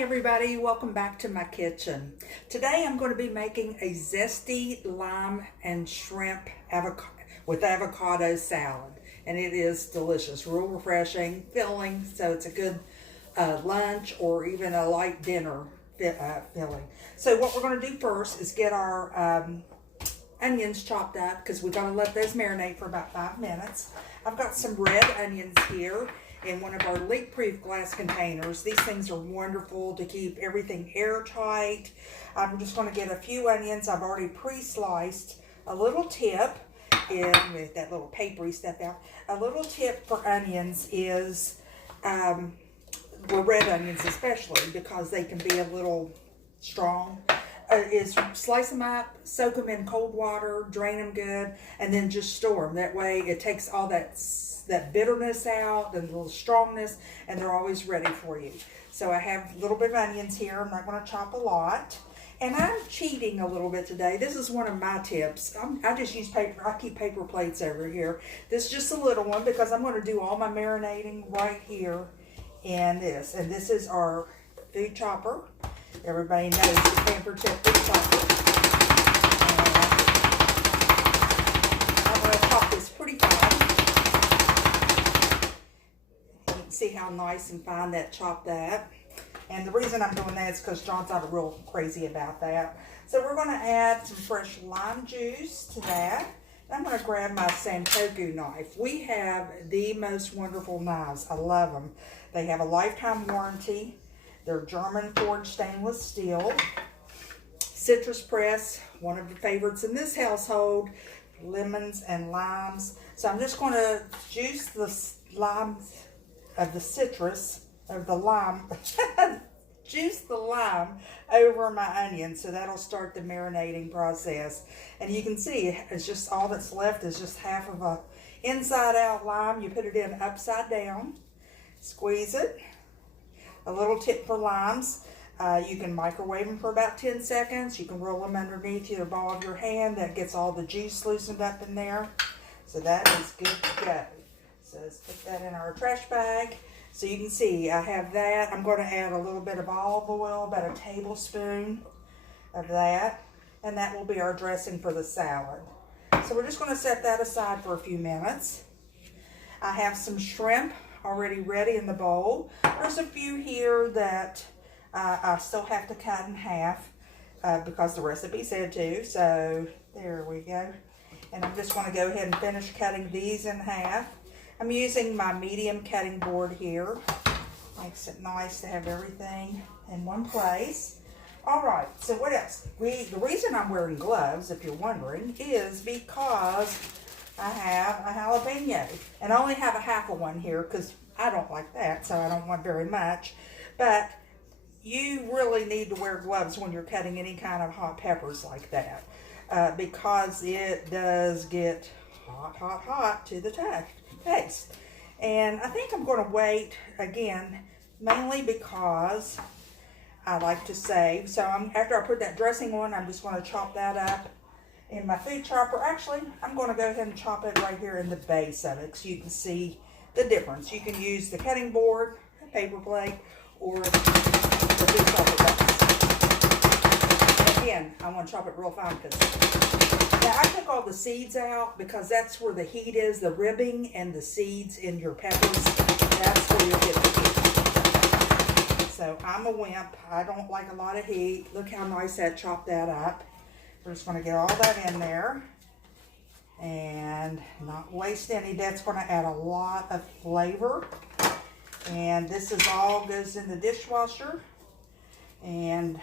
Hi everybody, welcome back to my kitchen. Today I'm going to be making a zesty lime and shrimp with avocado salad, and it is delicious, real refreshing, filling, so it's a good lunch or even a light dinner filling. So what we're going to do first is get our onions chopped up because we've got to let those marinate for about 5 minutes. I've got some red onions here in one of our leak-proof glass containers. These things are wonderful to keep everything airtight. I'm just going to get a few onions. I've already pre-sliced. A little tip, with that little papery stuff out, a little tip for onions is, well, red onions especially, because they can be a little strong, is slice them up, soak them in cold water, drain them good, and then just store them. That way it takes all that bitterness out and a little strongness, and they're always ready for you. So I have a little bit of onions here. I'm not going to chop a lot. And I'm cheating a little bit today. This is one of my tips. I just use paper. I keep paper plates over here. This is just a little one because I'm going to do all my marinating right here in this. And this is our food chopper. Everybody knows the Pampered Chef food chopper. And I'm going to chop this pretty fine. You can see how nice and fine that chopped that. And the reason I'm doing that is because John's not real crazy about that. So we're going to add some fresh lime juice to that. And I'm going to grab my Santoku knife. We have the most wonderful knives. I love them. They have a lifetime warranty. They're German forged stainless steel. Citrus press, one of the favorites in this household. Lemons and limes. So I'm just going to juice the limes of the citrus of the lime. Juice the lime over my onions, so that'll start the marinating process. And you can see it's just all that's left is just half of a inside out lime. You put it in upside down, squeeze it. A little tip for limes, you can microwave them for about 10 seconds. You can roll them underneath the ball of your hand. That gets all the juice loosened up in there. So that is good to go. So let's put that in our trash bag. So you can see I have that. I'm going to add a little bit of olive oil, about a tablespoon of that. And that will be our dressing for the salad. So we're just going to set that aside for a few minutes. I have some shrimp already ready in the bowl. There's a few here that I still have to cut in half because the recipe said to. So there we go. And I'm just going to go ahead and finish cutting these in half. I'm using my medium cutting board here. Makes it nice to have everything in one place. All right, so what else? The reason I'm wearing gloves, if you're wondering, is because I have a jalapeno. And I only have a half of one here because I don't like that, so I don't want very much. But you really need to wear gloves when you're cutting any kind of hot peppers like that because it does get hot to the taste. And I think I'm going to wait again, mainly because I like to save. So after I put that dressing on, I'm just going to chop that up in my food chopper. Actually, I'm going to go ahead and chop it right here in the base of it so you can see the difference. You can use the cutting board, a paper plate, or the food chopper base. Again, I want to chop it real fine because now I took all the seeds out because that's where the heat is, the ribbing and the seeds in your peppers. That's where you'll get the heat. So I'm a wimp. I don't like a lot of heat. Look how nice that chopped that up. We're just going to get all that in there and not waste any. That's going to add a lot of flavor. And this is all goes in the dishwasher. And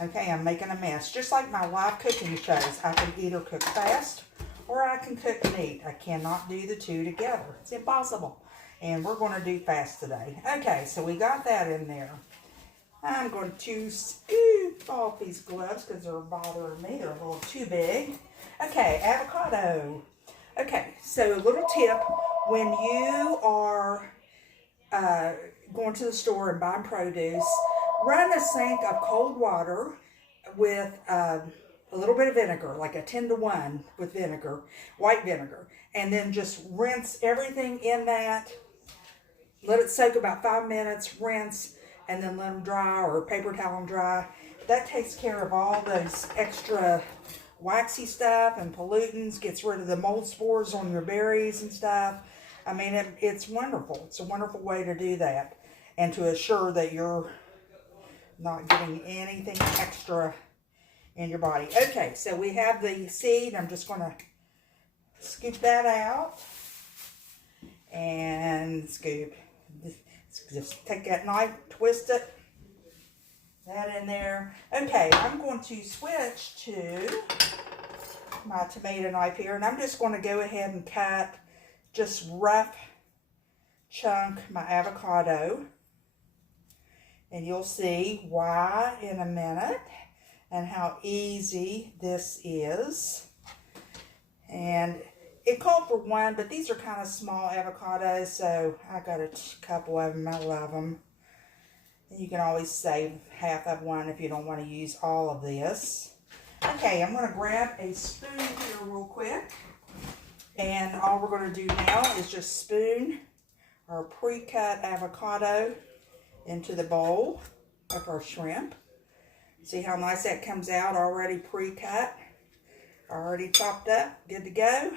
okay, I'm making a mess. Just like my live cooking shows, I can either cook fast or I can cook neat. I cannot do the two together. It's impossible. And we're going to do fast today. Okay, so we got that in there. I'm going to scoop off these gloves because they're bothering me. They're a little too big. Okay, avocado. Okay, so a little tip. When you are going to the store and buying produce, run a sink of cold water with a little bit of vinegar, like a 10-to-1 with vinegar, white vinegar. And then just rinse everything in that. Let it soak about 5 minutes, rinse. and then let them dry, or paper towel them dry. That takes care of all those extra waxy stuff and pollutants, gets rid of the mold spores on your berries and stuff. I mean, it's wonderful. It's a wonderful way to do that and to assure that you're not getting anything extra in your body. Okay, so we have the seed. I'm just going to scoop that out and scoop. Just take that knife, twist it, that in there. Okay, I'm going to switch to my tomato knife here, and I'm just going to go ahead and cut just rough chunk my avocado, and you'll see why in a minute and how easy this is. And it called for one, but these are kind of small avocados, so I got a couple of them. I love them. You can always save half of one if you don't want to use all of this. Okay, I'm going to grab a spoon here real quick. And all we're going to do now is just spoon our pre-cut avocado into the bowl of our shrimp. See how nice that comes out, already pre-cut, already chopped up, good to go.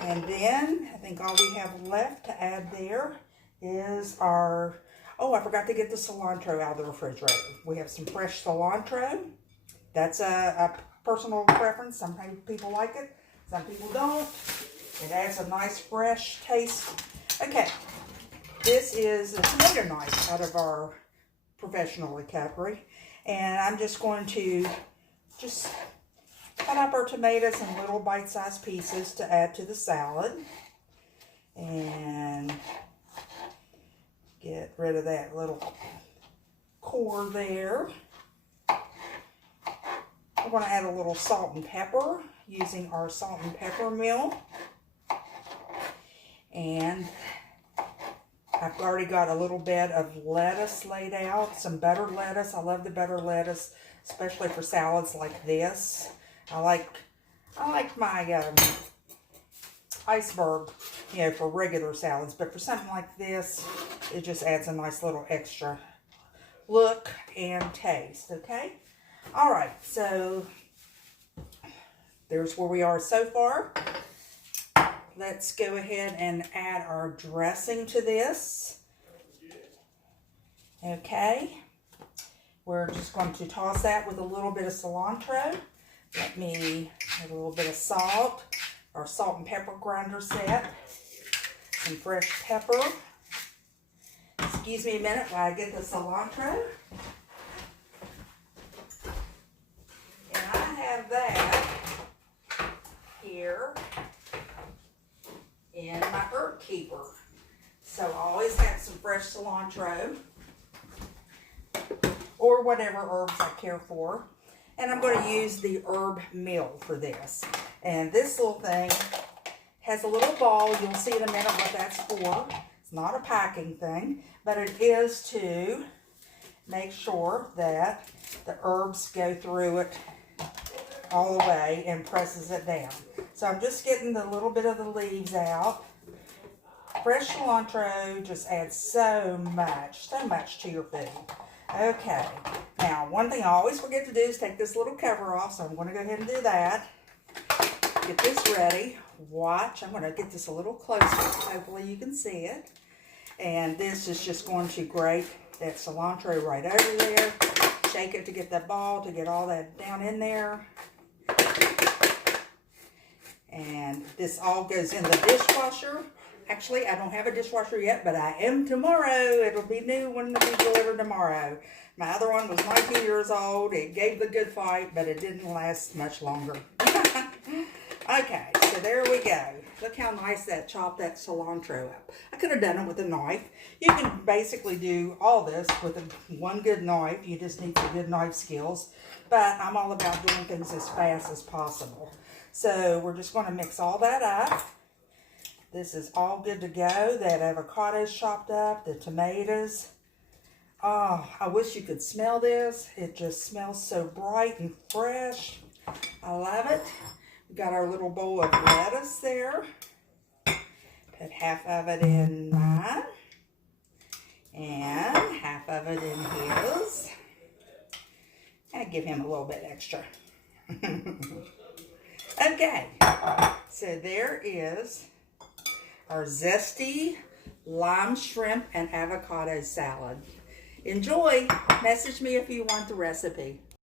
And then I think all we have left to add there is our, oh, I forgot to get the cilantro out of the refrigerator. We have some fresh cilantro. That's a personal preference. Some people like it, some people don't. It adds a nice fresh taste. Okay, this is a tomato knife out of our professional recovery. And I'm just going to just cut up our tomatoes in little bite-sized pieces to add to the salad. And get rid of that little core there. We're going to add a little salt and pepper using our salt and pepper mill. And I've already got a little bit of lettuce laid out, some butter lettuce. I love the butter lettuce, especially for salads like this. I like my iceberg, you know, for regular salads, but for something like this, it just adds a nice little extra look and taste, okay? All right, so there's where we are so far. Let's go ahead and add our dressing to this. Okay, we're just going to toss that with a little bit of cilantro. Let me add a little bit of salt, our salt and pepper grinder set, some fresh pepper. Excuse me a minute while I get the cilantro. And I have that here in my herb keeper. So I always have some fresh cilantro or whatever herbs I care for. And I'm going to use the herb mill for this. And this little thing has a little ball. You'll see in a minute what that's for. It's not a packing thing, but it is to make sure that the herbs go through it all the way and presses it down. So I'm just getting the little bit of the leaves out. Fresh cilantro just adds so much to your food. Okay, now one thing I always forget to do is take this little cover off, so I'm going to go ahead and do that. Get this ready. Watch, I'm going to get this a little closer. Hopefully you can see it. And this is just going to grate that cilantro right over there. Shake it to get that ball, to get all that down in there. And this all goes in the dishwasher. Actually, I don't have a dishwasher yet, but I am tomorrow. It'll be new when it'll be delivered tomorrow. My other one was 19 years old. It gave the good fight, but it didn't last much longer. Okay, so there we go. Look how nice that chopped that cilantro up. I could have done it with a knife. You can basically do all this with one good knife. You just need some good knife skills. But I'm all about doing things as fast as possible. So we're just going to mix all that up. This is all good to go. That avocado's chopped up, the tomatoes. Oh, I wish you could smell this. It just smells so bright and fresh. I love it. We got our little bowl of lettuce there. Put half of it in mine. I'd give him a little bit extra. Okay, so there is our zesty lime shrimp and avocado salad. Enjoy. Message me if you want the recipe.